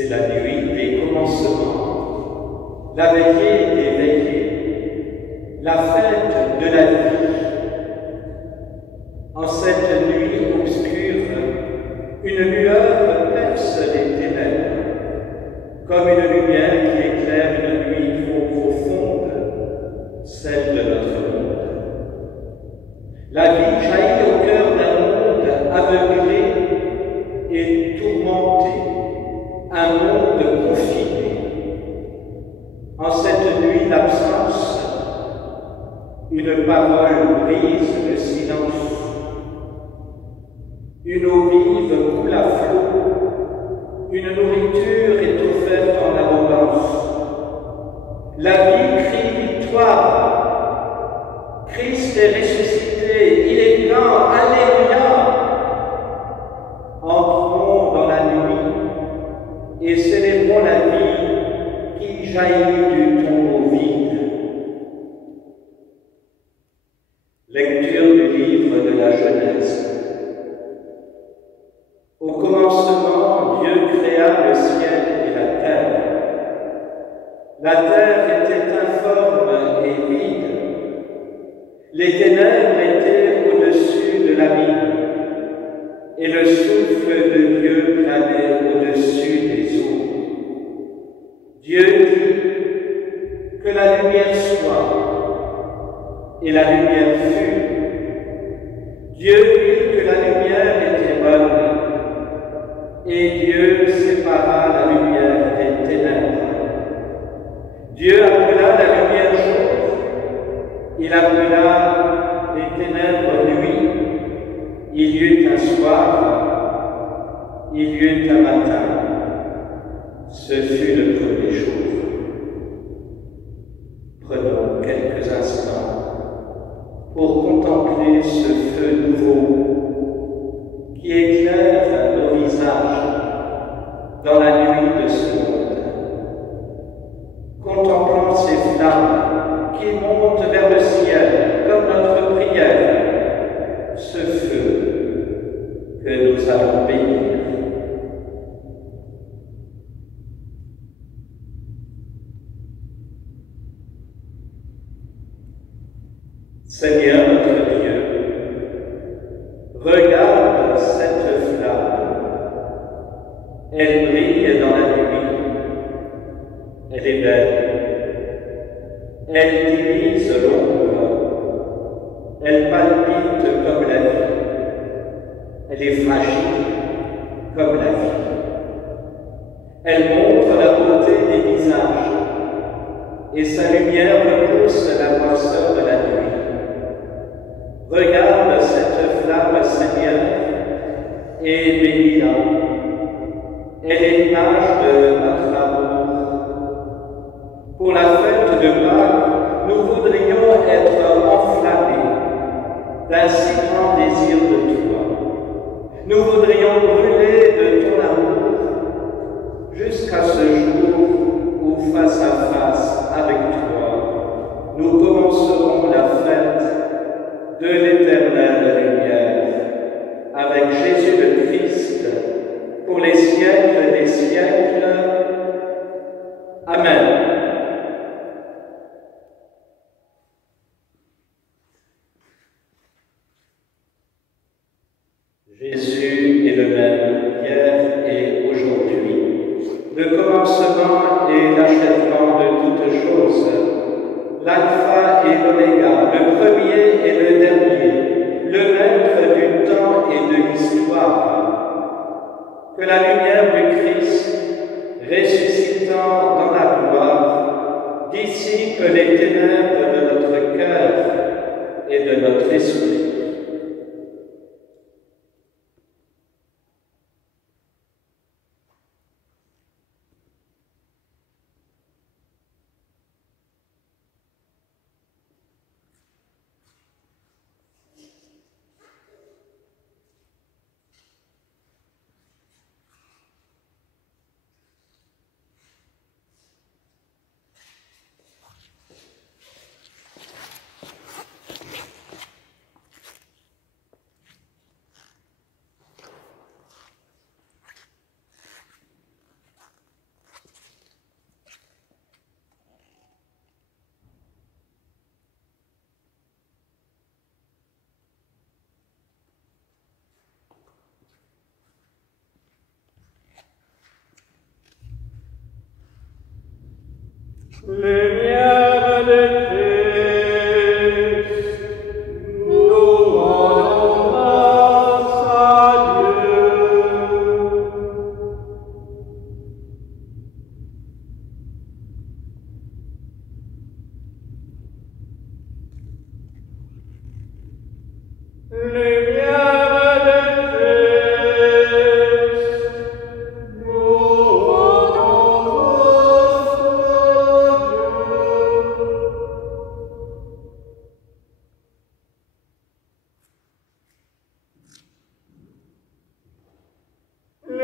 C'est la nuit des commencements, la veillée des veillées, la fête de la vie. En cette nuit obscure, une lueur perce les ténèbres, comme une lumière qui éclaire une nuit trop profonde, celle de notre monde. La vie jaillit au cœur d'un monde aveuglé et tourmenté, un monde confiné. En cette nuit d'absence, une parole brise le silence. Une eau vive coule à flot, une nourriture est offerte en abondance. La vie crie victoire. Christ est ressuscité, il est grand, alléluia. Entrons dans la nuit et célébrons la vie qui jaillit du tombeau vide. Lecture du livre de la Genèse. Au commencement, Dieu créa le ciel et la terre. La terre était informe et vide. Les ténèbres étaient au-dessus de l'abîme, et le souffle de Dieu planait au-dessus des eaux. Dieu dit que la lumière soit, et la lumière fut. Dieu vit que la lumière était bonne, et Dieu sépara la lumière des ténèbres. Dieu appela la lumière jour, il appela les ténèbres nuit, il y eut un soir, il y eut un matin. Ce fut le premier jour. Prenons quelques instants pour contempler ce feu nouveau qui éclaire nos visages dans la nuit de ce monde. Contemplons ces flammes qui montent vers le ciel comme notre prière, ce feu que nous allons bénir. Seigneur notre Dieu, regarde cette flamme. Elle brille dans la nuit. Elle est belle. Elle divise l'ombre. Elle palpite comme la vie. Elle est fragile comme la vie. Elle montre la beauté des visages et sa lumière repousse la noirceur de la nuit. Regarde cette flamme, Seigneur, et bénis-la. Elle est l'image de notre amour. Pour la fête de Pâques, nous voudrions être enflammés d'un si grand désir de toi. Nous voudrions brûler de ton amour jusqu'à ce jour où, face à face avec toi, nous commencerons la fête de l'éternelle lumière avec Jésus le Christ pour les siècles des siècles. Amen. Jésus est le même hier et aujourd'hui, le commencement et l'achèvement de toutes choses, l'alpha et l'oméga, le premier et le dernier, le maître du temps et de l'histoire. Que la lumière du Christ, ressuscitant dans la gloire, dissipe les ténèbres de notre cœur et de notre esprit. Lumière de Christ, nous rendons grâce à Dieu. Lumière de Christ, nous rendons grâce à Dieu.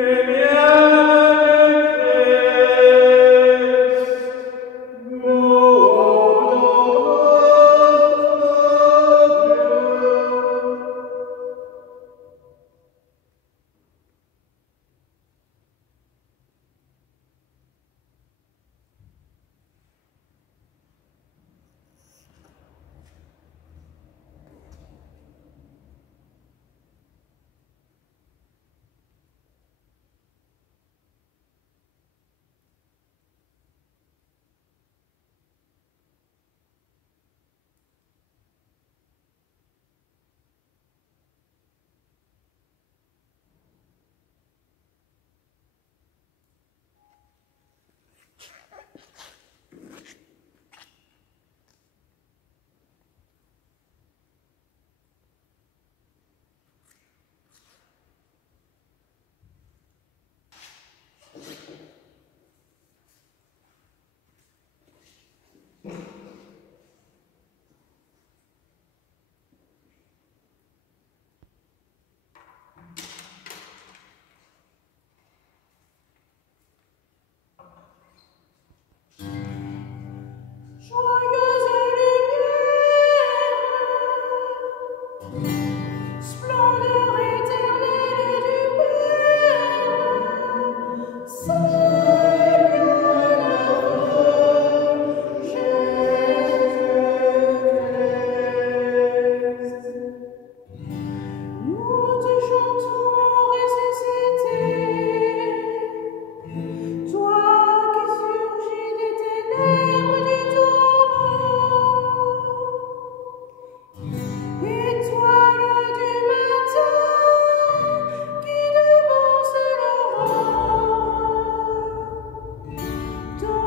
Lumière de Christ, nous rendons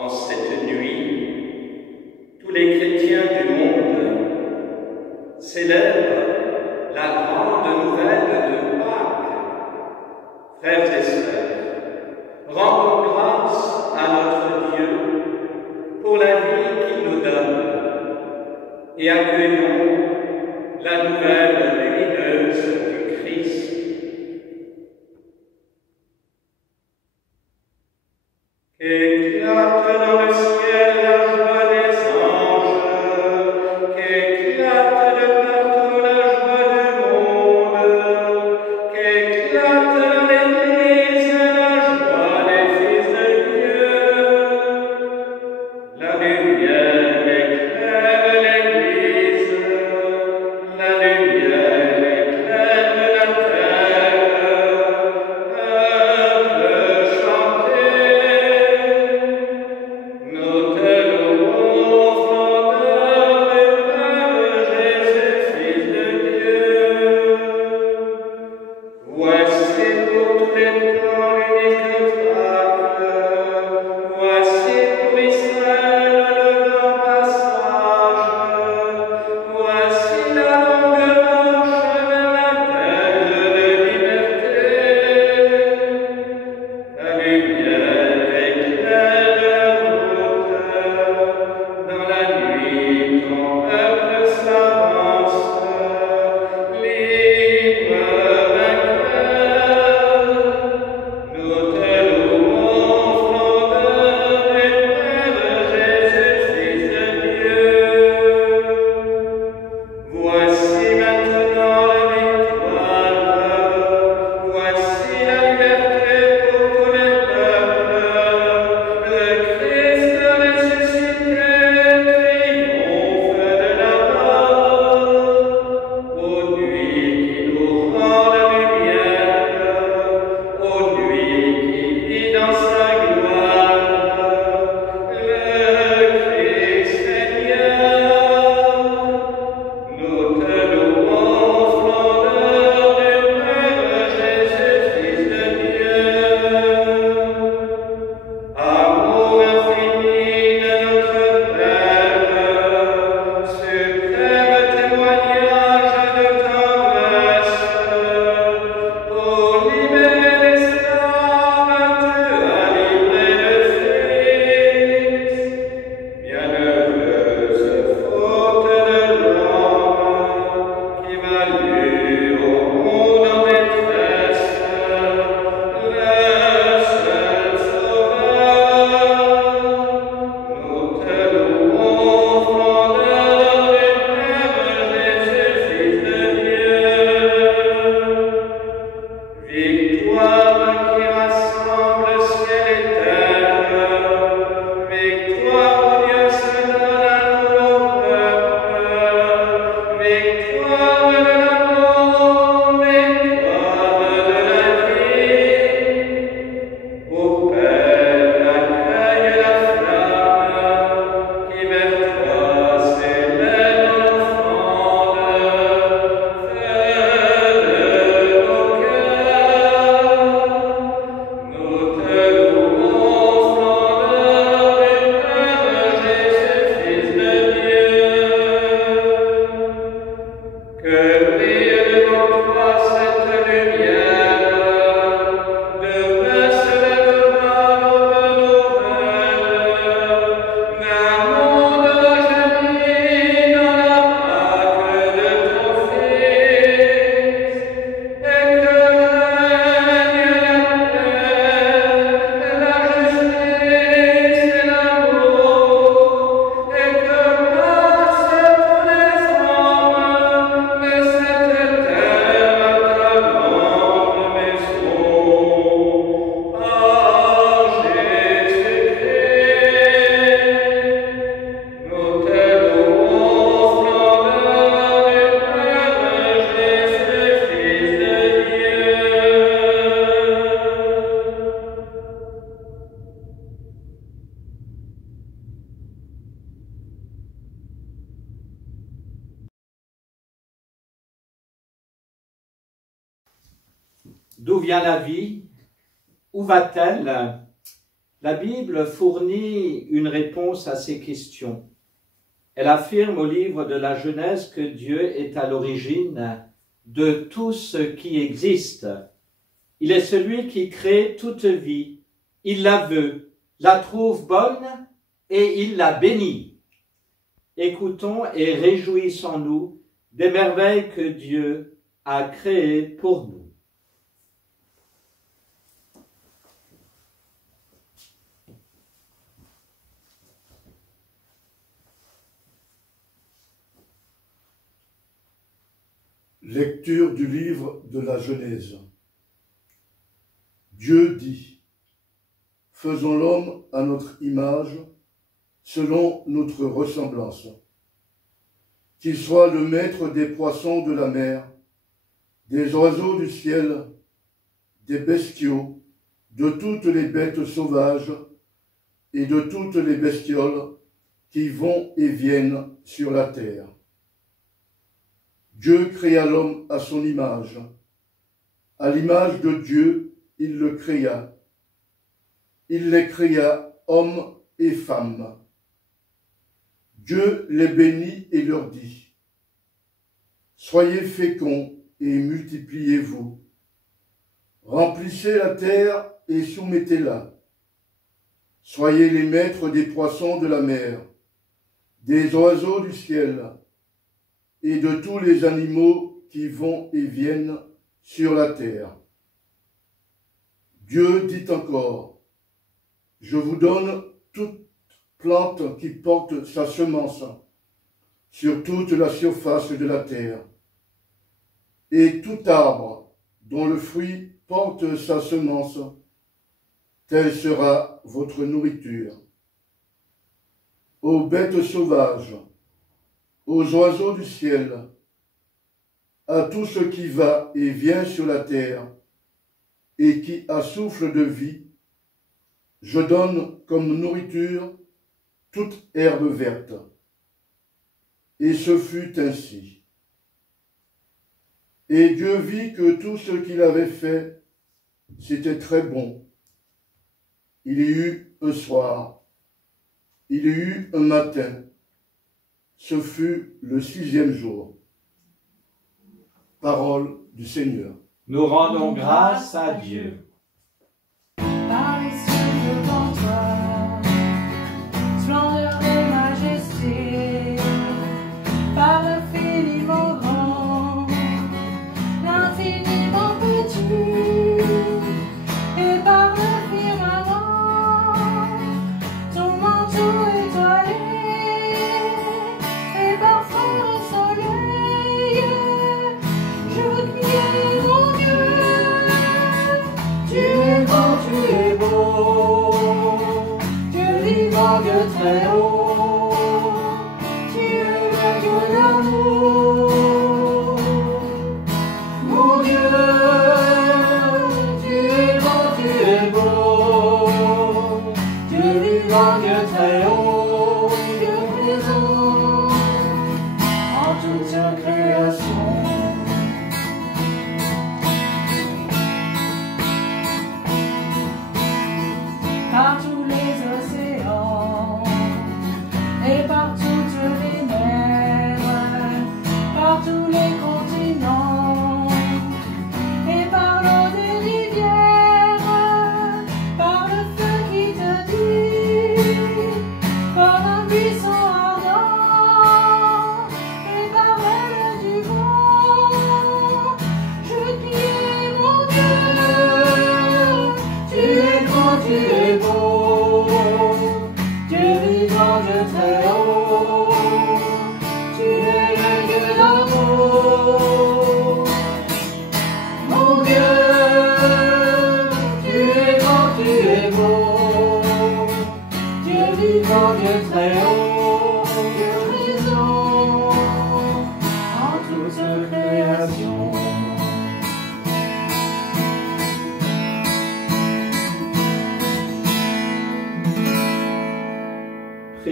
En cette nuit, tous les chrétiens du monde célèbrent la grande nouvelle de Pâques. Frères et sœurs, rendons grâce à notre Dieu pour la vie qu'il nous donne et accueillons la nouvelle lumineuse du Christ. Éclate dans le ciel la joie des anges, qu'éclate de partout la joie du monde, qu'éclate dans l'Église D'où vient la vie? Où va-t-elle? La Bible fournit une réponse à ces questions. Elle affirme au livre de la Genèse que Dieu est à l'origine de tout ce qui existe. Il est celui qui crée toute vie. Il la veut, la trouve bonne et il la bénit. Écoutons et réjouissons-nous des merveilles que Dieu a créées pour nous. Lecture du livre de la Genèse. Dieu dit: faisons l'homme à notre image, selon notre ressemblance. Qu'il soit le maître des poissons de la mer, des oiseaux du ciel, des bestiaux, de toutes les bêtes sauvages et de toutes les bestioles qui vont et viennent sur la terre. Dieu créa l'homme à son image. À l'image de Dieu, il le créa. Il les créa, hommes et femmes. Dieu les bénit et leur dit: soyez féconds et multipliez-vous. Remplissez la terre et soumettez-la. Soyez les maîtres des poissons de la mer, des oiseaux du ciel, et de tous les animaux qui vont et viennent sur la terre. Dieu dit encore: je vous donne toute plante qui porte sa semence sur toute la surface de la terre, et tout arbre dont le fruit porte sa semence, telle sera votre nourriture. Aux bêtes sauvages, aux oiseaux du ciel, à tout ce qui va et vient sur la terre et qui a souffle de vie, je donne comme nourriture toute herbe verte. Et ce fut ainsi. Et Dieu vit que tout ce qu'il avait fait, c'était très bon. Il y eut un soir, il y eut un matin. Ce fut le 6e jour. Parole du Seigneur. Nous rendons grâce à Dieu. Par les cieux devant toi, splendeur et majesté, par l'infiniment grand, l'infiniment petit, et par le firmament, ton manteau étoilé.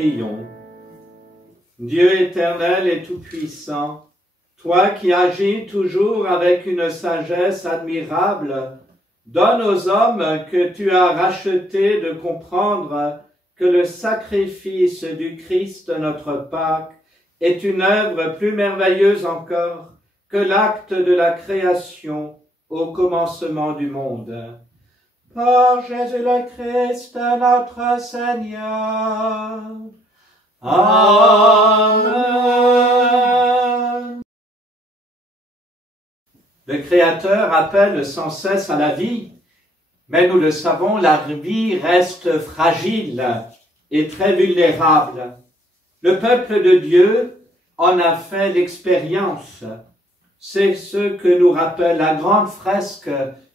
prions. Dieu éternel et tout-puissant, toi qui agis toujours avec une sagesse admirable, donne aux hommes que tu as rachetés de comprendre que le sacrifice du Christ notre Pâque est une œuvre plus merveilleuse encore que l'acte de la création au commencement du monde. Par Jésus le Christ, notre Seigneur. Amen. Le Créateur appelle sans cesse à la vie, mais nous le savons, la vie reste fragile et très vulnérable. Le peuple de Dieu en a fait l'expérience. C'est ce que nous rappelle la grande fresque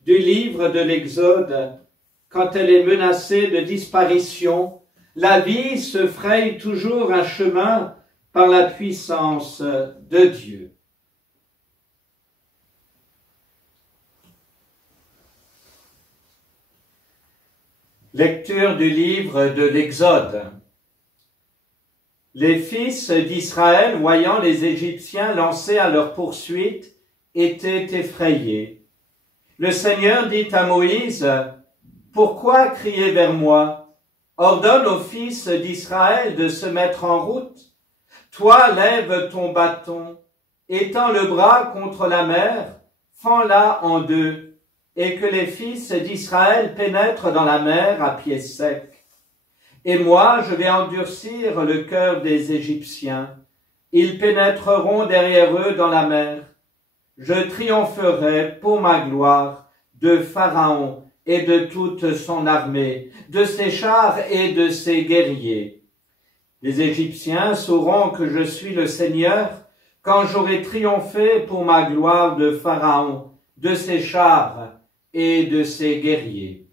du livre de l'Exode. Quand elle est menacée de disparition, la vie se fraye toujours un chemin par la puissance de Dieu. Lecture du livre de l'Exode. Les fils d'Israël, voyant les Égyptiens lancés à leur poursuite, étaient effrayés. Le Seigneur dit à Moïse, « Pourquoi crier vers moi? Ordonne aux fils d'Israël de se mettre en route. Toi, lève ton bâton, étends le bras contre la mer, fends-la en deux, et que les fils d'Israël pénètrent dans la mer à pied sec. Et moi, je vais endurcir le cœur des Égyptiens. Ils pénétreront derrière eux dans la mer. Je triompherai pour ma gloire de Pharaon et de toute son armée, de ses chars et de ses guerriers. Les Égyptiens sauront que je suis le Seigneur quand j'aurai triomphé pour ma gloire de Pharaon, de ses chars et de ses guerriers. »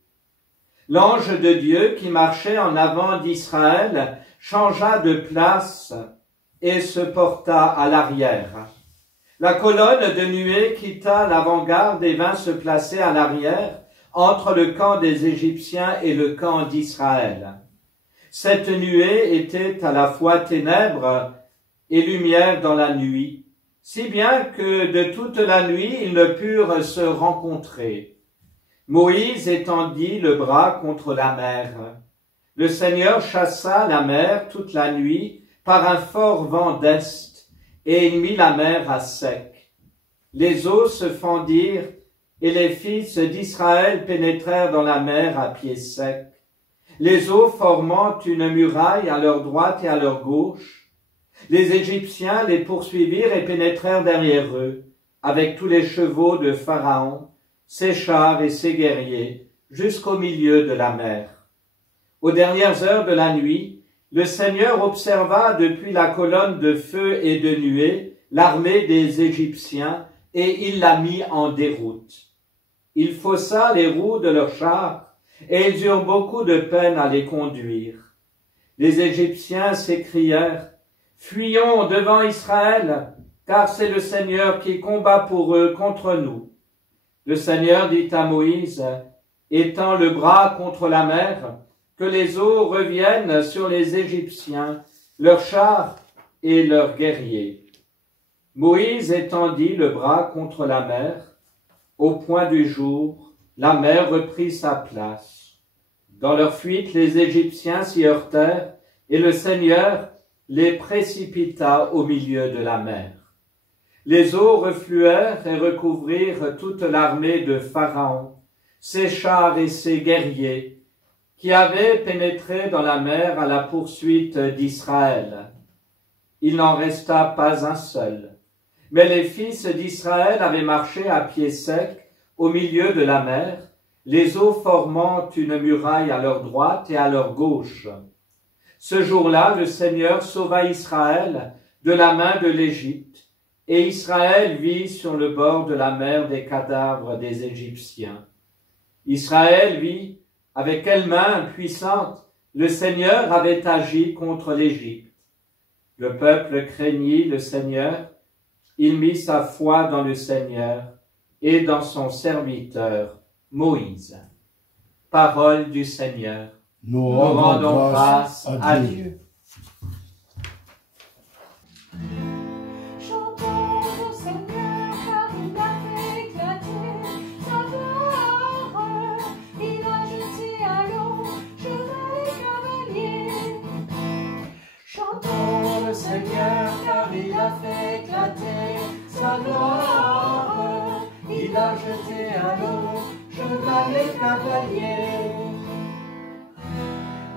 L'ange de Dieu qui marchait en avant d'Israël changea de place et se porta à l'arrière. La colonne de nuée quitta l'avant-garde et vint se placer à l'arrière entre le camp des Égyptiens et le camp d'Israël. Cette nuée était à la fois ténèbres et lumière dans la nuit, si bien que de toute la nuit ils ne purent se rencontrer. Moïse étendit le bras contre la mer. Le Seigneur chassa la mer toute la nuit par un fort vent d'est, et il mit la mer à sec. Les eaux se fendirent, et les fils d'Israël pénétrèrent dans la mer à pied sec, les eaux formant une muraille à leur droite et à leur gauche. Les Égyptiens les poursuivirent et pénétrèrent derrière eux, avec tous les chevaux de Pharaon, ses chars et ses guerriers, jusqu'au milieu de la mer. Aux dernières heures de la nuit, le Seigneur observa depuis la colonne de feu et de nuée l'armée des Égyptiens, et il la mit en déroute. Il faussa les roues de leurs chars, et ils eurent beaucoup de peine à les conduire. Les Égyptiens s'écrièrent, « Fuyons devant Israël, car c'est le Seigneur qui combat pour eux contre nous. » Le Seigneur dit à Moïse, « Étends le bras contre la mer, que les eaux reviennent sur les Égyptiens, leurs chars et leurs guerriers. » Moïse étendit le bras contre la mer. Au point du jour, la mer reprit sa place. Dans leur fuite, les Égyptiens s'y heurtèrent, et le Seigneur les précipita au milieu de la mer. Les eaux refluèrent et recouvrirent toute l'armée de Pharaon, ses chars et ses guerriers, qui avaient pénétré dans la mer à la poursuite d'Israël. Il n'en resta pas un seul. Mais les fils d'Israël avaient marché à pied sec au milieu de la mer, les eaux formant une muraille à leur droite et à leur gauche. Ce jour-là, le Seigneur sauva Israël de la main de l'Égypte, et Israël vit sur le bord de la mer des cadavres des Égyptiens. Israël vit avec quelle main puissante le Seigneur avait agi contre l'Égypte. Le peuple craignit le Seigneur, il mit sa foi dans le Seigneur et dans son serviteur Moïse. Parole du Seigneur. Nous rendons grâce à Dieu. à l'eau, cheval et cavalier.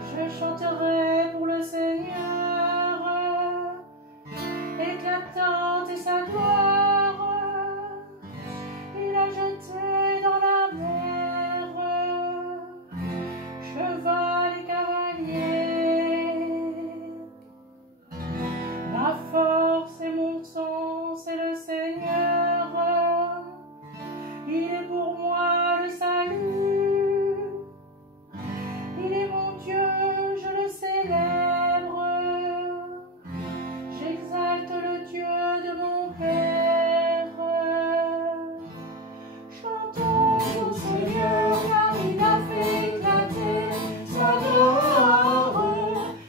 Je chanterai pour le Seigneur, éclatante est sa gloire. Il a jeté dans la mer cheval et cavalier. Ma force et mon sang, c'est le Seigneur. Il est pour moi le salut. Il est mon Dieu, je le célèbre. J'exalte le Dieu de mon Père. Chantons au Seigneur, car il a fait éclater sa gloire.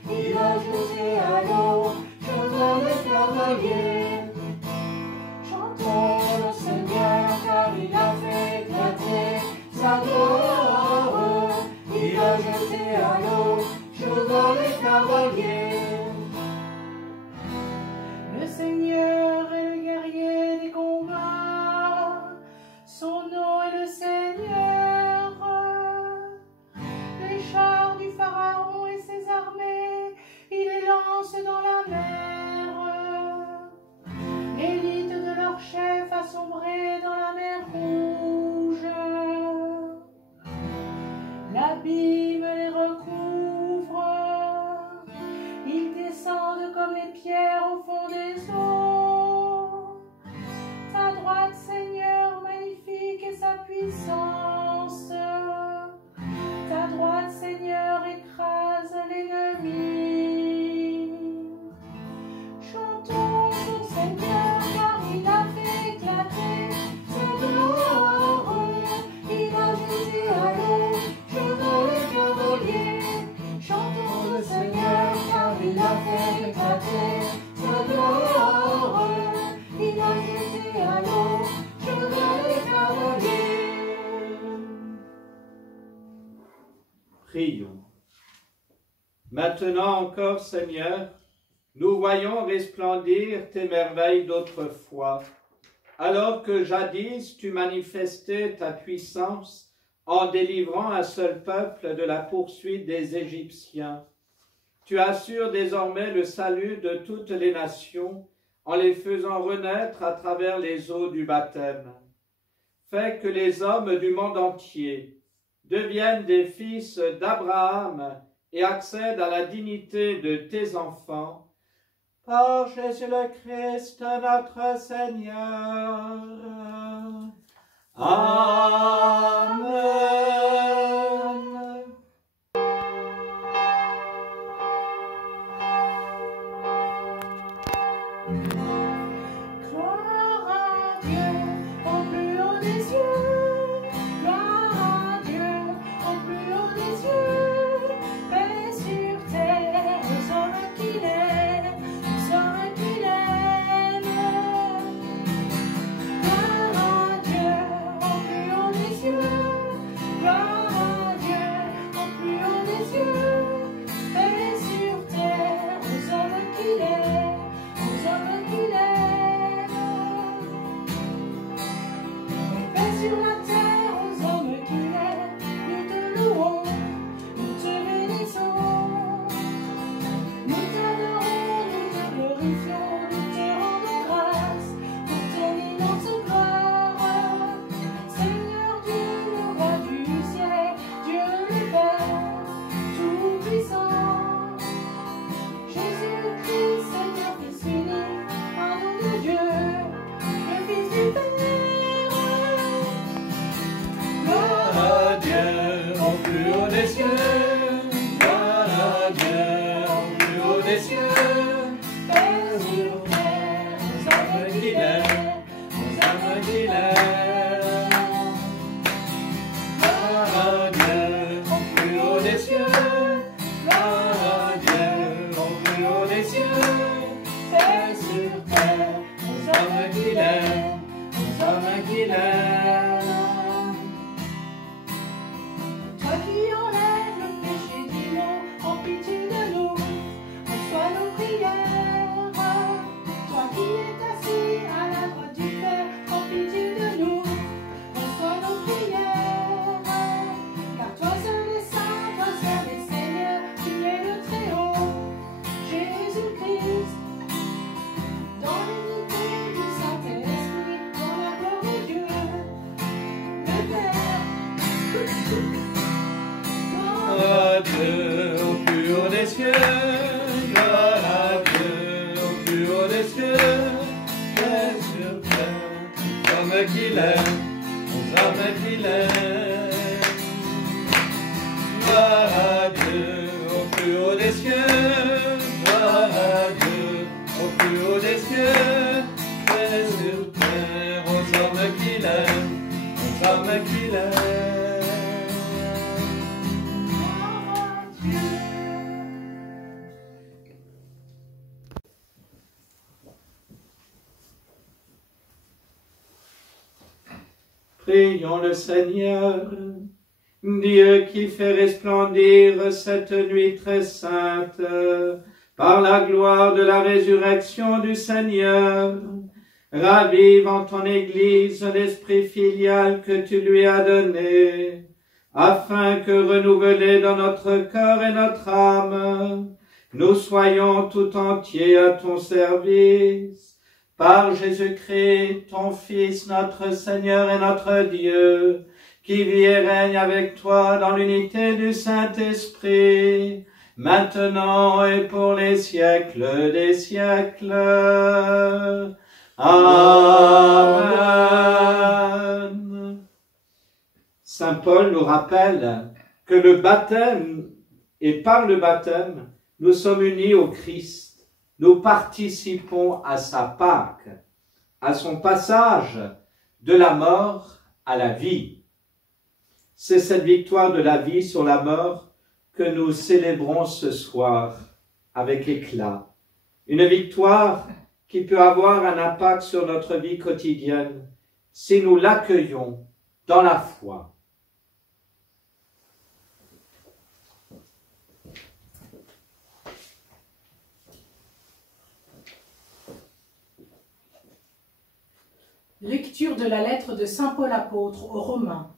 Il a jeté à l'eau cheval et cavalier. Chantons au Seigneur, car il a fait éclater sa gloire. Il a jeté à l'eau cheval et cavalier. Le Seigneur est le guerrier des combats, son nom est le Seigneur. Les chars du Pharaon et ses armées, il les lance dans la mer. L'élite de leur chef a sombré dans la mer Rouge. L'abîme les recouvre, ils descendent comme les pierres au fond des eaux. Ta droite, Seigneur, magnifique est sa puissance. Ta droite, Seigneur, écrase l'ennemi. Chantons au Seigneur, car il a fait éclater sa gloire. Il a jeté à l'eau cheval et cavalier. Chantons le Seigneur, car il a fait éclater sa gloire. Il a jeté à l'eau cheval et cavalier. Prions. Maintenant encore, Seigneur, nous voyons resplendir tes merveilles d'autrefois, alors que jadis tu manifestais ta puissance en délivrant un seul peuple de la poursuite des Égyptiens. Tu assures désormais le salut de toutes les nations en les faisant renaître à travers les eaux du baptême. Fais que les hommes du monde entier deviennent des fils d'Abraham et accèdent à la dignité de tes enfants. Par Jésus le Christ, notre Seigneur. Amen. Gloire à Dieu au plus haut des cieux. Gloire à Dieu au plus haut des cieux. Paix sur terre aux hommes qu'il aime, aux hommes qu'il aime. Gloire Dieu au plus haut des cieux, gloire à Dieu au plus haut des cieux, et sur terre, comme qu'il est, aux hommes qu'il est. Gloire à Dieu au plus haut des cieux, gloire à Dieu au plus haut des cieux, et sur terre, aux hommes qu'il est, aux hommes qu'il est. Prions le Seigneur, Dieu qui fait resplendir cette nuit très sainte par la gloire de la résurrection du Seigneur. Ravive en ton Église l'esprit filial que tu lui as donné, afin que renouvelés dans notre cœur et notre âme, nous soyons tout entiers à ton service. Par Jésus-Christ, ton Fils, notre Seigneur et notre Dieu, qui vit et règne avec toi dans l'unité du Saint-Esprit, maintenant et pour les siècles des siècles. Amen. Saint Paul nous rappelle que le baptême, et par le baptême, nous sommes unis au Christ. Nous participons à sa Pâque, à son passage de la mort à la vie. C'est cette victoire de la vie sur la mort que nous célébrons ce soir avec éclat. Une victoire qui peut avoir un impact sur notre vie quotidienne si nous l'accueillons dans la foi. Lecture de la lettre de saint Paul apôtre aux Romains.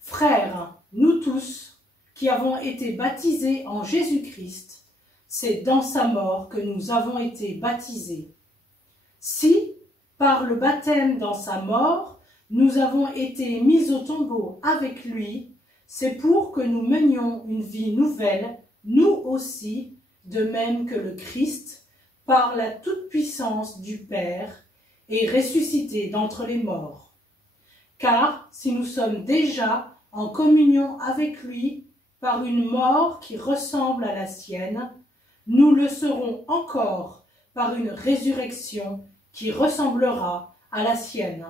Frères, nous tous qui avons été baptisés en Jésus-Christ, c'est dans sa mort que nous avons été baptisés. Si, par le baptême dans sa mort, nous avons été mis au tombeau avec lui, c'est pour que nous menions une vie nouvelle, nous aussi, de même que le Christ, par la toute-puissance du Père, et ressuscité d'entre les morts. Car si nous sommes déjà en communion avec lui par une mort qui ressemble à la sienne, nous le serons encore par une résurrection qui ressemblera à la sienne.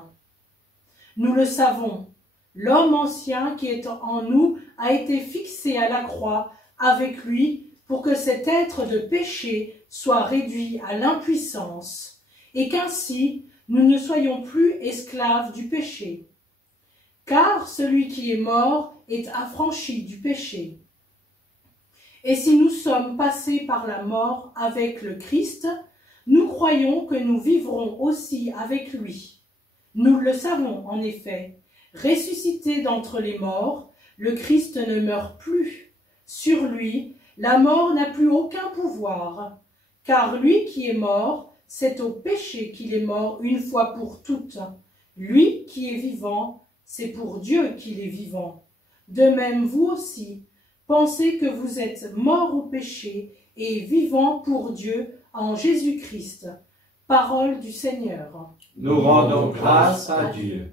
Nous le savons, l'homme ancien qui est en nous a été fixé à la croix avec lui pour que cet être de péché soit réduit à l'impuissance, et qu'ainsi nous ne soyons plus esclaves du péché. Car celui qui est mort est affranchi du péché. Et si nous sommes passés par la mort avec le Christ, nous croyons que nous vivrons aussi avec lui. Nous le savons en effet, ressuscité d'entre les morts, le Christ ne meurt plus. Sur lui, la mort n'a plus aucun pouvoir, car lui qui est mort, c'est au péché qu'il est mort une fois pour toutes. Lui qui est vivant, c'est pour Dieu qu'il est vivant. De même, vous aussi, pensez que vous êtes morts au péché et vivants pour Dieu en Jésus-Christ. Parole du Seigneur. Nous rendons grâce à Dieu.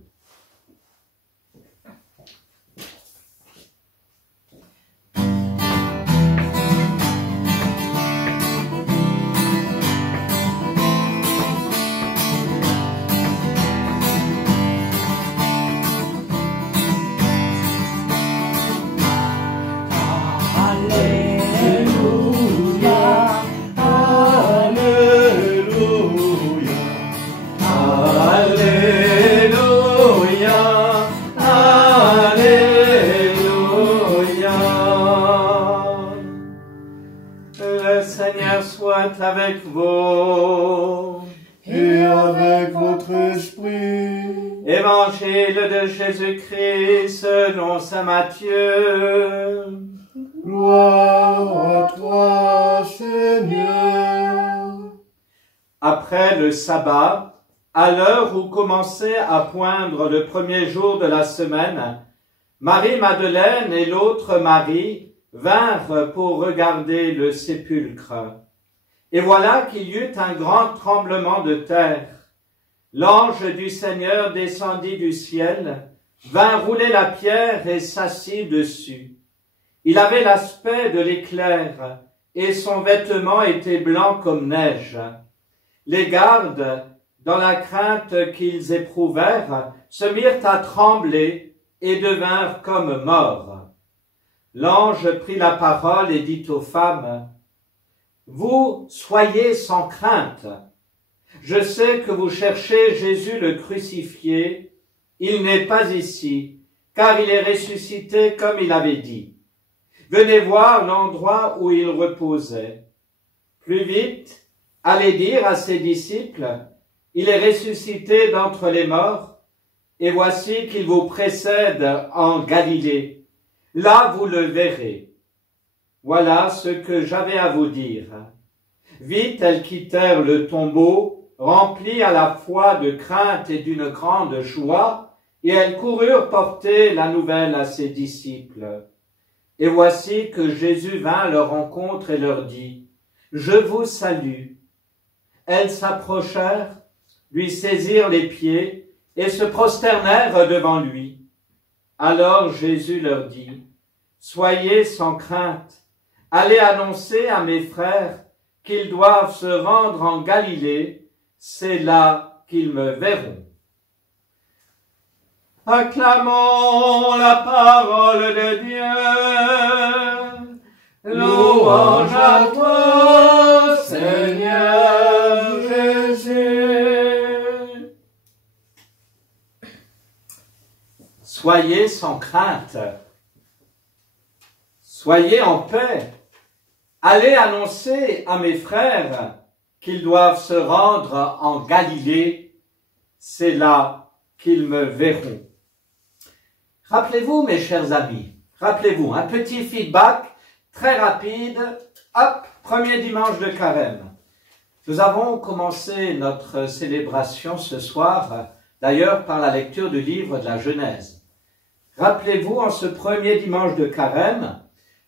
Avec vous et avec votre esprit. Évangile de Jésus-Christ selon saint Matthieu. Gloire à toi, Seigneur. Après le sabbat, à l'heure où commençait à poindre le premier jour de la semaine, Marie-Madeleine et l'autre Marie vinrent pour regarder le sépulcre. Et voilà qu'il y eut un grand tremblement de terre. L'ange du Seigneur descendit du ciel, vint rouler la pierre et s'assit dessus. Il avait l'aspect de l'éclair, et son vêtement était blanc comme neige. Les gardes, dans la crainte qu'ils éprouvèrent, se mirent à trembler et devinrent comme morts. L'ange prit la parole et dit aux femmes, « Vous soyez sans crainte. Je sais que vous cherchez Jésus le crucifié. Il n'est pas ici, car il est ressuscité comme il avait dit. Venez voir l'endroit où il reposait. Plus vite, allez dire à ses disciples, il est ressuscité d'entre les morts, et voici qu'il vous précède en Galilée. Là vous le verrez. Voilà ce que j'avais à vous dire. » Vite elles quittèrent le tombeau, remplies à la fois de crainte et d'une grande joie, et elles coururent porter la nouvelle à ses disciples. Et voici que Jésus vint à leur rencontre et leur dit, « Je vous salue. » Elles s'approchèrent, lui saisirent les pieds et se prosternèrent devant lui. Alors Jésus leur dit, « Soyez sans crainte, allez annoncer à mes frères qu'ils doivent se rendre en Galilée, c'est là qu'ils me verront. » Acclamons la parole de Dieu. Louange à toi, Seigneur Jésus. Soyez sans crainte. Soyez en paix. Allez annoncer à mes frères qu'ils doivent se rendre en Galilée. C'est là qu'ils me verront. Rappelez-vous, mes chers amis, rappelez-vous, un petit feedback très rapide. Hop, premier dimanche de Carême. Nous avons commencé notre célébration ce soir, d'ailleurs par la lecture du livre de la Genèse. Rappelez-vous, en ce premier dimanche de Carême,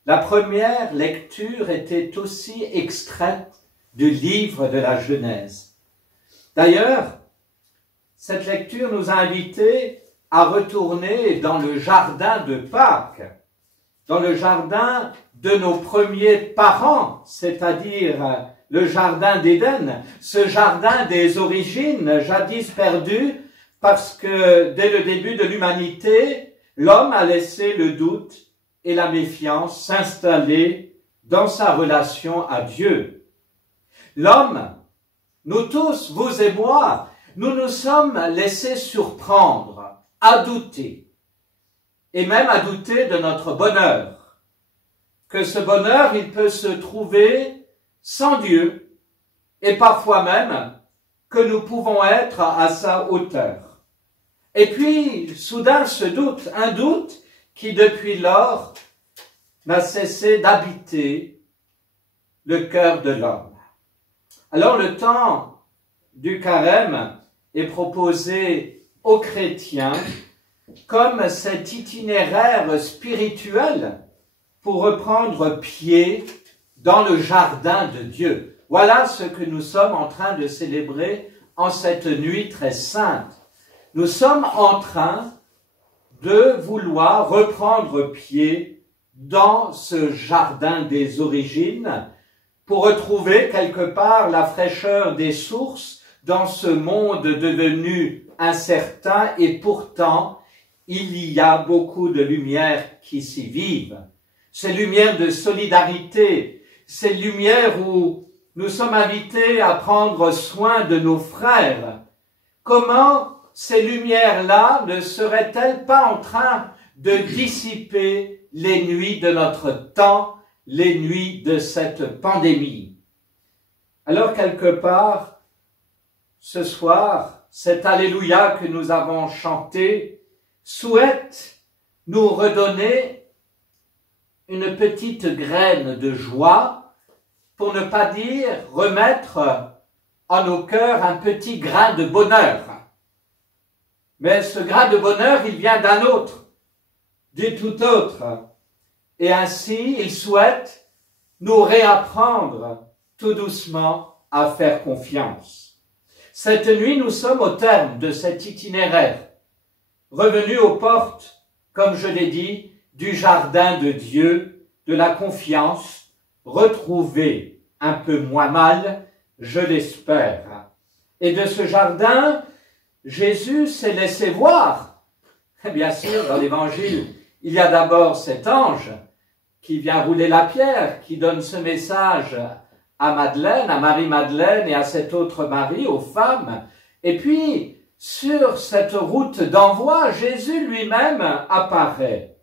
la première lecture était aussi extraite du livre de la Genèse. D'ailleurs, cette lecture nous a invités à retourner dans le jardin de Pâques, dans le jardin de nos premiers parents, c'est-à-dire le jardin d'Éden, ce jardin des origines, jadis perdu, parce que dès le début de l'humanité, l'homme a laissé le doute et la méfiance s'installer dans sa relation à Dieu. L'homme, nous tous, vous et moi, nous nous sommes laissés surprendre, à douter, et même à douter de notre bonheur, que ce bonheur, il peut se trouver sans Dieu, et parfois même que nous pouvons être à sa hauteur. Et puis, soudain, ce doute, un doute qui depuis lors n'a cessé d'habiter le cœur de l'homme. Alors le temps du carême est proposé aux chrétiens comme cet itinéraire spirituel pour reprendre pied dans le jardin de Dieu. Voilà ce que nous sommes en train de célébrer en cette nuit très sainte. Nous sommes en train de vouloir reprendre pied dans ce jardin des origines pour retrouver quelque part la fraîcheur des sources dans ce monde devenu incertain, et pourtant il y a beaucoup de lumières qui s'y vivent. Ces lumières de solidarité, ces lumières où nous sommes invités à prendre soin de nos frères. Comment ces lumières-là ne seraient-elles pas en train de dissiper les nuits de notre temps, les nuits de cette pandémie? Alors quelque part, ce soir, cet Alléluia que nous avons chanté souhaite nous redonner une petite graine de joie, pour ne pas dire remettre en nos cœurs un petit grain de bonheur. Mais ce grain de bonheur, il vient d'un autre, du tout autre. Et ainsi, il souhaite nous réapprendre tout doucement à faire confiance. Cette nuit, nous sommes au terme de cet itinéraire, revenus aux portes, comme je l'ai dit, du jardin de Dieu, de la confiance, retrouvée un peu moins mal, je l'espère. Et de ce jardin, Jésus s'est laissé voir. Bien sûr, dans l'Évangile, il y a d'abord cet ange qui vient rouler la pierre, qui donne ce message à Madeleine, à Marie-Madeleine et à cet autre Marie, aux femmes. Et puis, sur cette route d'envoi, Jésus lui-même apparaît.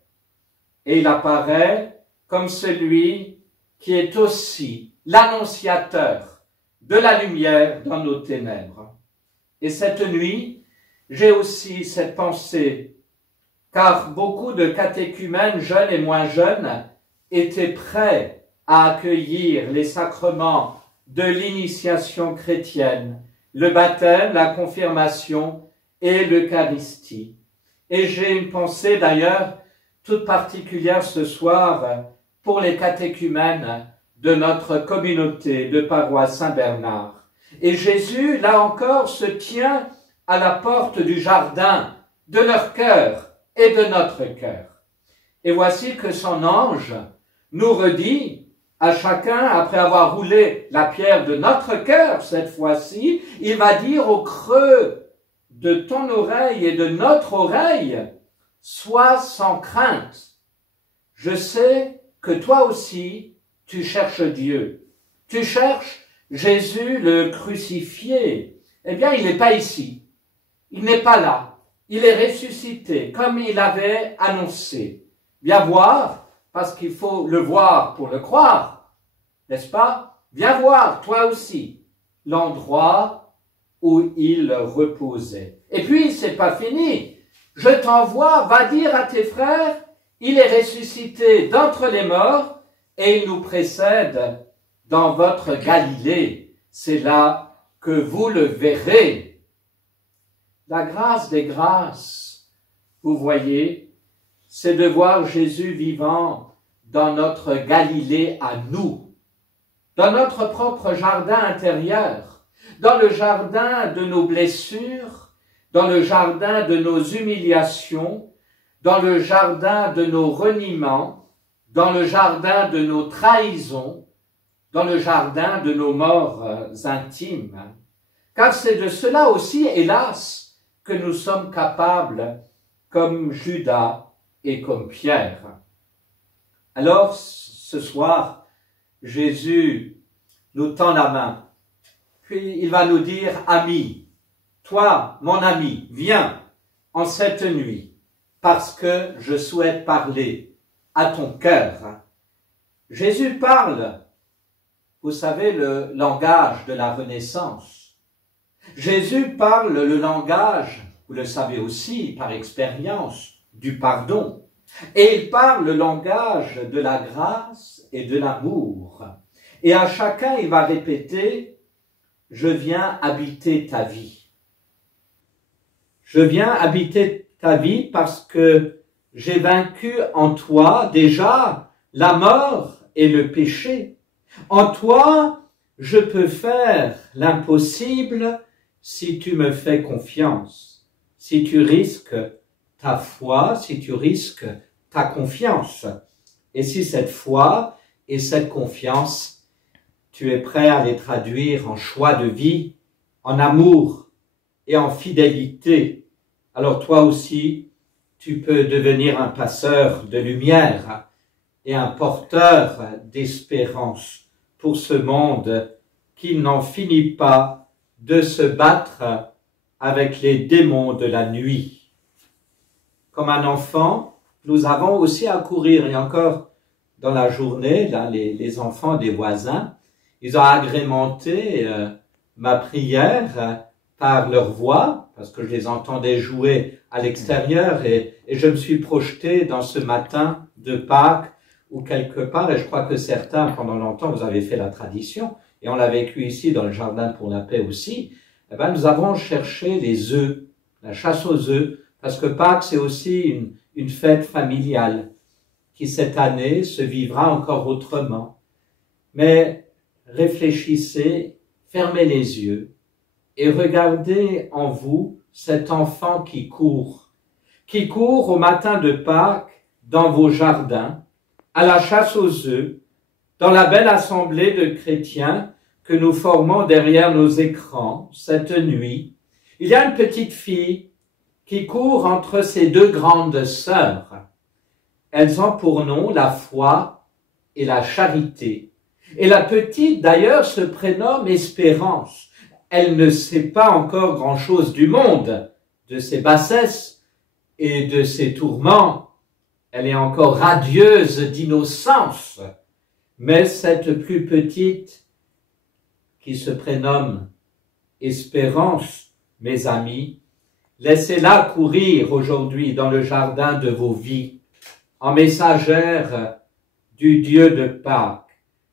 Et il apparaît comme celui qui est aussi l'annonciateur de la lumière dans nos ténèbres. Et cette nuit, j'ai aussi cette pensée, car beaucoup de catéchumènes, jeunes et moins jeunes, étaient prêts à accueillir les sacrements de l'initiation chrétienne, le baptême, la confirmation et l'Eucharistie. Et j'ai une pensée d'ailleurs toute particulière ce soir pour les catéchumènes de notre communauté de paroisse Saint-Bernard. Et Jésus, là encore, se tient à la porte du jardin de leur cœur et de notre cœur. Et voici que son ange nous redit à chacun, après avoir roulé la pierre de notre cœur cette fois-ci, il va dire au creux de ton oreille et de notre oreille, sois sans crainte. Je sais que toi aussi, tu cherches Dieu. Tu cherches Jésus le crucifié. Eh bien, il n'est pas ici. Il n'est pas là. Il est ressuscité, comme il avait annoncé. Viens voir, parce qu'il faut le voir pour le croire, n'est-ce pas? Viens voir, toi aussi, l'endroit où il reposait. Et puis, c'est pas fini. Je t'envoie, va dire à tes frères, il est ressuscité d'entre les morts et il nous précède dans votre Galilée. C'est là que vous le verrez. La grâce des grâces, vous voyez, c'est de voir Jésus vivant dans notre Galilée à nous, dans notre propre jardin intérieur, dans le jardin de nos blessures, dans le jardin de nos humiliations, dans le jardin de nos reniements, dans le jardin de nos trahisons, dans le jardin de nos morts intimes. Car c'est de cela aussi, hélas, que nous sommes capables, comme Judas et comme Pierre. Alors, ce soir, Jésus nous tend la main, puis il va nous dire, ami, toi, mon ami, viens en cette nuit, parce que je souhaite parler à ton cœur. Jésus parle, vous savez, le langage de la Renaissance. Jésus parle le langage, vous le savez aussi par expérience, du pardon. Et il parle le langage de la grâce et de l'amour. Et à chacun, il va répéter, je viens habiter ta vie. Je viens habiter ta vie parce que j'ai vaincu en toi déjà la mort et le péché. En toi, je peux faire l'impossible si tu me fais confiance, si tu risques ta foi, si tu risques ta confiance. Et si cette foi et cette confiance, tu es prêt à les traduire en choix de vie, en amour et en fidélité, alors toi aussi, tu peux devenir un passeur de lumière et un porteur d'espérance pour ce monde qui n'en finit pas de se battre avec les démons de la nuit. Comme un enfant, nous avons aussi à courir, et encore dans la journée, là, les enfants des voisins, ils ont agrémenté ma prière par leur voix, parce que je les entendais jouer à l'extérieur, et je me suis projeté dans ce matin de Pâques, ou quelque part, et je crois que certains, pendant longtemps, vous avez fait la tradition, et on l'a vécu ici dans le Jardin pour la Paix aussi, eh ben, nous avons cherché les œufs, la chasse aux œufs, parce que Pâques, c'est aussi une fête familiale, qui cette année se vivra encore autrement. Mais réfléchissez, fermez les yeux et regardez en vous cet enfant qui court au matin de Pâques dans vos jardins, à la chasse aux œufs, dans la belle assemblée de chrétiens que nous formons derrière nos écrans cette nuit. Il y a une petite fille qui court entre ses deux grandes sœurs. Elles ont pour nom la foi et la charité. Et la petite, d'ailleurs, se prénomme Espérance. Elle ne sait pas encore grand-chose du monde, de ses bassesses et de ses tourments. Elle est encore radieuse d'innocence. Mais cette plus petite, qui se prénomme Espérance, mes amis, laissez-la courir aujourd'hui dans le jardin de vos vies, en messagère du Dieu de Pâques.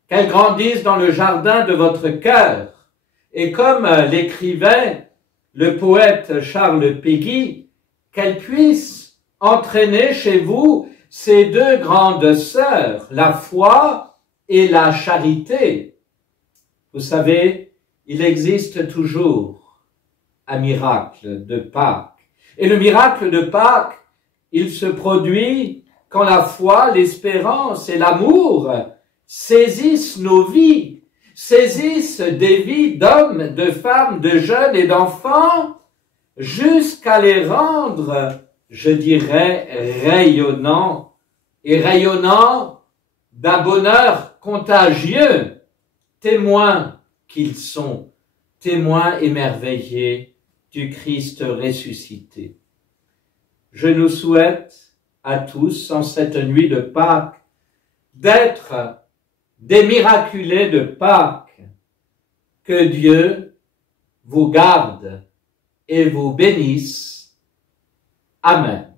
Qu'elle grandisse dans le jardin de votre cœur. Et comme l'écrivait le poète Charles Péguy, qu'elle puisse entraîner chez vous ces deux grandes sœurs, la foi et la charité. Vous savez, il existe toujours un miracle de Pâques. Et le miracle de Pâques, il se produit quand la foi, l'espérance et l'amour saisissent nos vies, saisissent des vies d'hommes, de femmes, de jeunes et d'enfants, jusqu'à les rendre, je dirais, rayonnants, et rayonnants d'un bonheur contagieux, témoins qu'ils sont, témoins émerveillés du Christ ressuscité. Je nous souhaite à tous, en cette nuit de Pâques, d'être des miraculés de Pâques. Que Dieu vous garde et vous bénisse. Amen.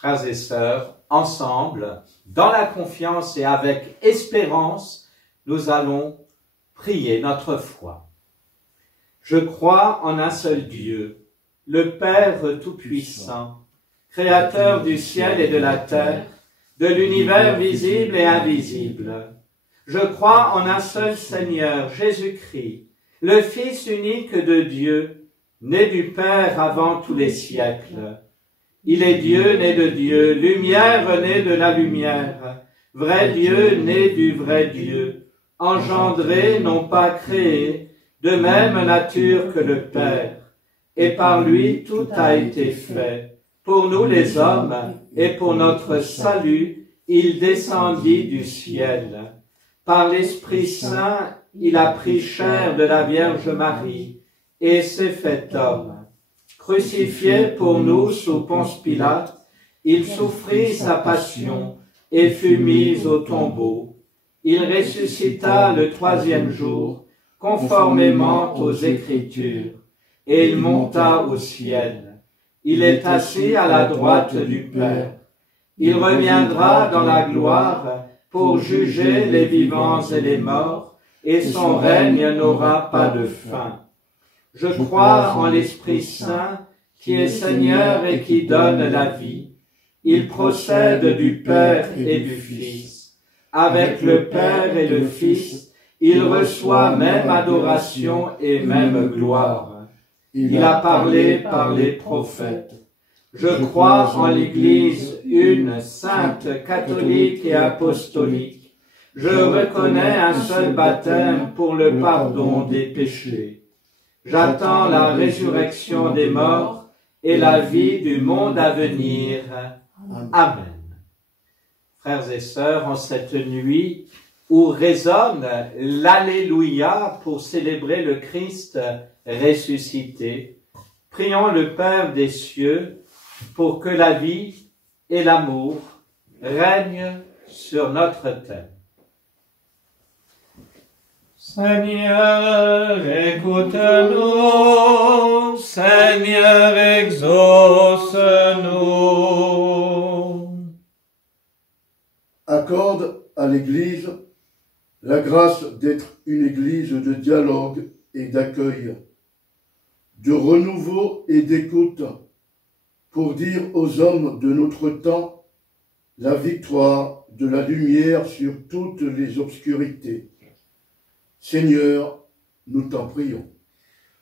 Frères et sœurs, ensemble, dans la confiance et avec espérance, nous allons prier notre foi. Je crois en un seul Dieu, le Père Tout-Puissant, Créateur du ciel et de la terre, de l'univers visible et invisible. Je crois en un seul Seigneur, Jésus-Christ, le Fils unique de Dieu, né du Père avant tous les siècles. Il est Dieu né de Dieu, lumière née de la lumière, vrai Dieu né du vrai Dieu, engendré, non pas créé, de même nature que le Père. Et par lui tout a été fait. Pour nous les hommes, et pour notre salut, il descendit du ciel. Par l'Esprit Saint, il a pris chair de la Vierge Marie, et s'est fait homme. Crucifié pour nous sous Ponce Pilate, il souffrit sa passion et fut mis au tombeau. Il ressuscita le troisième jour, conformément aux Écritures, et il monta au ciel. Il est assis à la droite du Père. Il reviendra dans la gloire pour juger les vivants et les morts, et son règne n'aura pas de fin. Je crois en l'Esprit Saint, qui est Seigneur et qui donne la vie. Il procède du Père et du Fils. Avec le Père et le Fils, il reçoit même adoration et même gloire. Il a parlé par les prophètes. Je crois en l'Église une, sainte, catholique et apostolique. Je reconnais un seul baptême pour le pardon des péchés. J'attends la résurrection des morts et la vie du monde à venir. Amen. Frères et sœurs, en cette nuit où résonne l'Alléluia pour célébrer le Christ ressuscité, prions le Père des cieux pour que la vie et l'amour règnent sur notre terre. Seigneur, écoute-nous, Seigneur, exauce-nous. Accorde à l'Église la grâce d'être une Église de dialogue et d'accueil, de renouveau et d'écoute, pour dire aux hommes de notre temps la victoire de la lumière sur toutes les obscurités. Seigneur, nous t'en prions.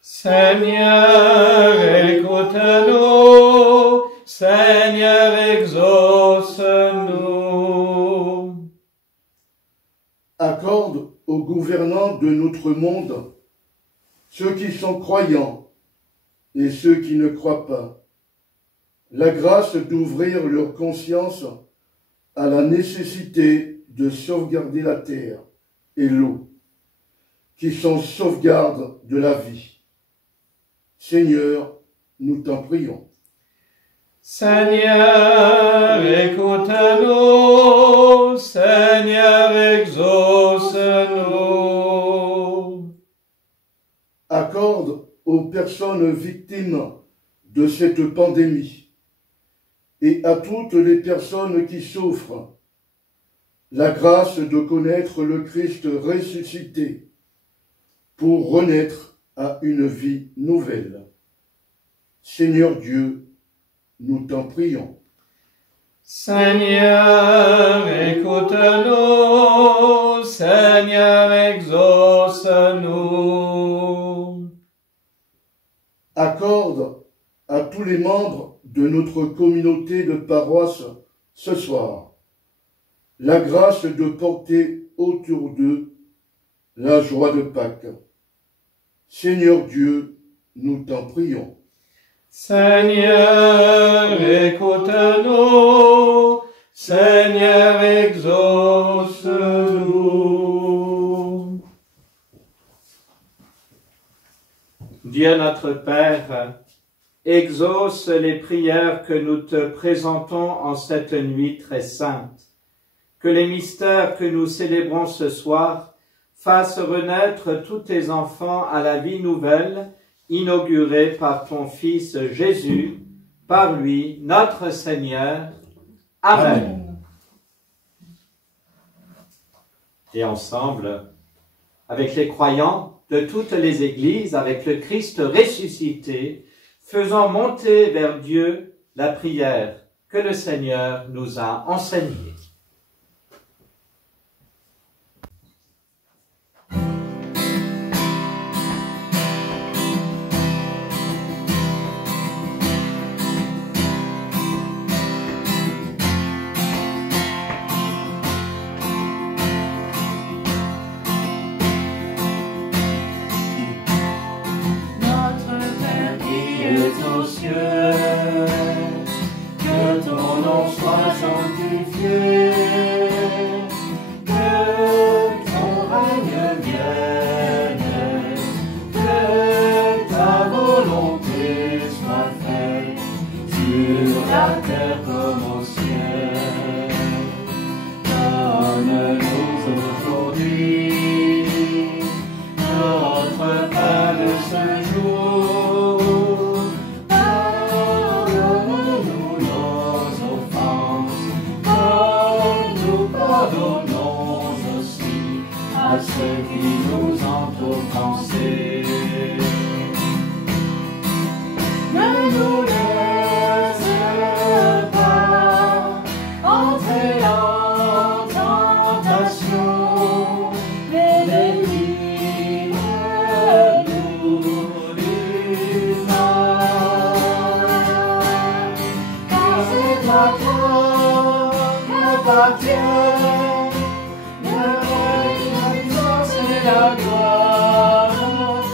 Seigneur, écoute-nous, Seigneur, exauce-nous. Accorde aux gouvernants de notre monde, ceux qui sont croyants et ceux qui ne croient pas, la grâce d'ouvrir leur conscience à la nécessité de sauvegarder la terre et l'eau, qui sont sauvegardes de la vie. Seigneur, nous t'en prions. Seigneur, écoute-nous, Seigneur, exauce-nous. Accorde aux personnes victimes de cette pandémie et à toutes les personnes qui souffrent la grâce de connaître le Christ ressuscité pour renaître à une vie nouvelle. Seigneur Dieu, nous t'en prions. Seigneur, écoute-nous, Seigneur, exauce-nous. Accorde à tous les membres de notre communauté de paroisse ce soir la grâce de porter autour d'eux la joie de Pâques. Seigneur Dieu, nous t'en prions. Seigneur, écoute-nous, Seigneur, exauce-nous. Dieu notre Père, exauce les prières que nous te présentons en cette nuit très sainte. Que les mystères que nous célébrons ce soir fassent renaître tous tes enfants à la vie nouvelle inaugurée par ton Fils Jésus, par lui, notre Seigneur. Amen. Et ensemble, avec les croyants de toutes les églises, avec le Christ ressuscité, faisons monter vers Dieu la prière que le Seigneur nous a enseignée. Que ton nom soit sanctifié, que ton règne vienne, que ta volonté soit faite sur la terre comme au ciel. Donne-nous aujourd'hui notre pain de ce jour. Pardonnons aussi à ceux qui nous ont offensés. Ne nous laisse pas entrer en tentation, mais délivre-nous du mal. Car c'est à toi qu'appartient la gloire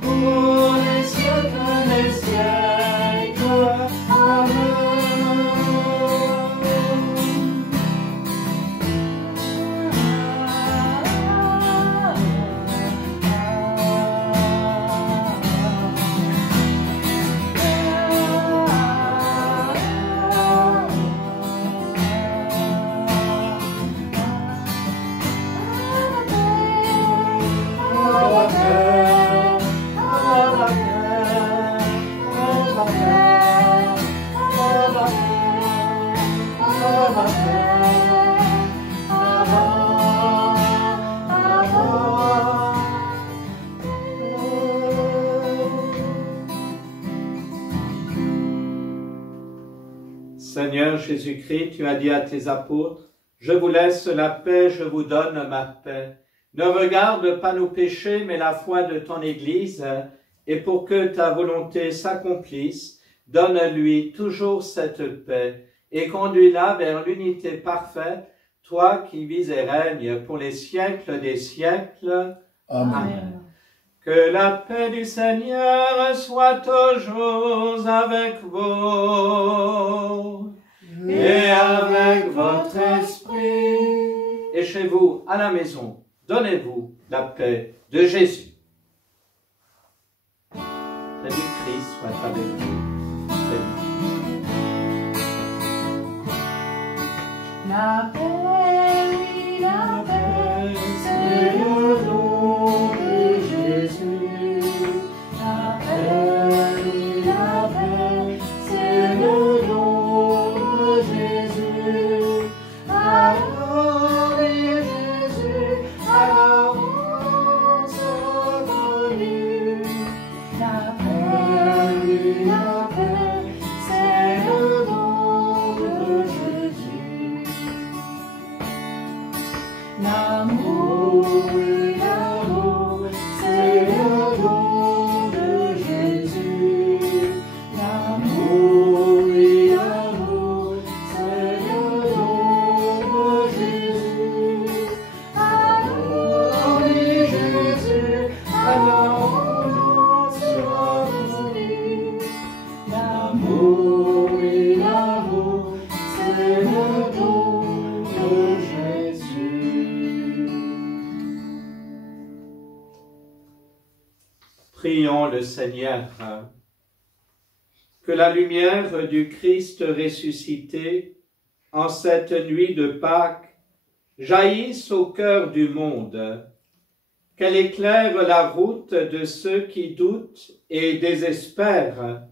pour les siècles des siècles. Amen. Jésus-Christ, tu as dit à tes apôtres, « Je vous laisse la paix, je vous donne ma paix. Ne regarde pas nos péchés, mais la foi de ton Église, et pour que ta volonté s'accomplisse, donne-lui toujours cette paix, et conduis-la vers l'unité parfaite, toi qui vis et règnes pour les siècles des siècles. Amen. Amen. Que la paix du Seigneur soit toujours avec vous et avec votre esprit. Et chez vous, à la maison, donnez-vous la paix de Jésus. La paix du Christ soit avec vous. La paix, oui, la paix, c'est le nom de Jésus. La paix, oui, la paix, c'est le nom de Jésus. Alors, oui, Jésus, alors on sera connu. La paix, oui, la paix, c'est le nom de Jésus. L'amour, oui, l'amour, c'est le nom de Jésus. L'amour, oui, l'amour, c'est le nom de Jésus. Alors, oui, Jésus, alors on sera connu. L'amour, oui, l'amour, c'est le nom de Jésus. Prions le Seigneur. Que la lumière du Christ ressuscité, en cette nuit de Pâques, jaillisse au cœur du monde, qu'elle éclaire la route de ceux qui doutent et désespèrent,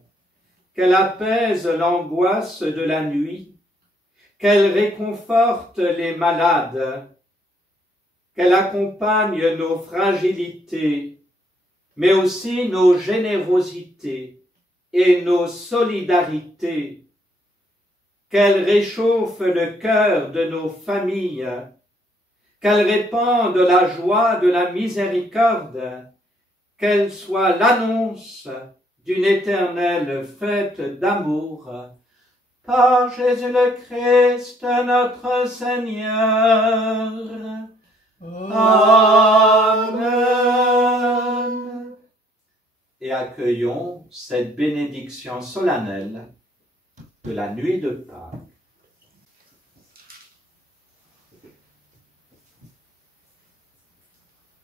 qu'elle apaise l'angoisse de la nuit, qu'elle réconforte les malades, qu'elle accompagne nos fragilités, mais aussi nos générosités et nos solidarités, qu'elle réchauffe le cœur de nos familles, qu'elle répande la joie de la miséricorde, qu'elle soit l'annonce d'une éternelle fête d'amour. Par Jésus le Christ, notre Seigneur. Amen. Et accueillons cette bénédiction solennelle de la nuit de Pâques.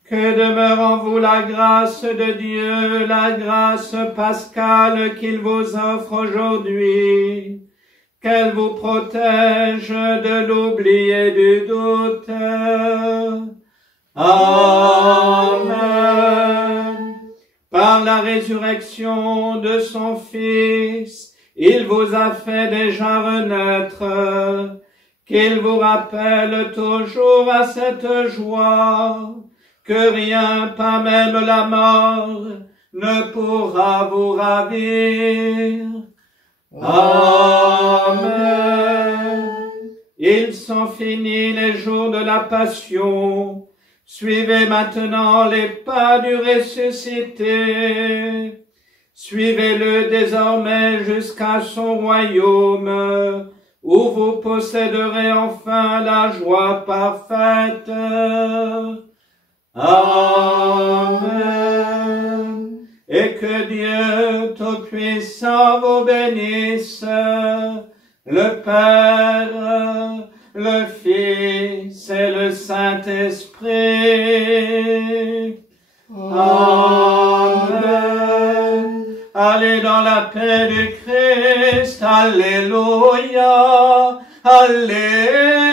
Que demeure en vous la grâce de Dieu, la grâce pascale qu'il vous offre aujourd'hui, qu'elle vous protège de l'oubli et du doute. Amen. Par la résurrection de son Fils, il vous a fait déjà renaître, qu'il vous rappelle toujours à cette joie, que rien, pas même la mort, ne pourra vous ravir. Amen. Ils sont finis les jours de la passion. Suivez maintenant les pas du ressuscité. Suivez-le désormais jusqu'à son royaume, où vous posséderez enfin la joie parfaite. Amen. Et que Dieu Tout-Puissant vous bénisse, le Père, le Fils et le Saint-Esprit. Amen. Allez dans la paix du Christ. Alléluia. Alléluia.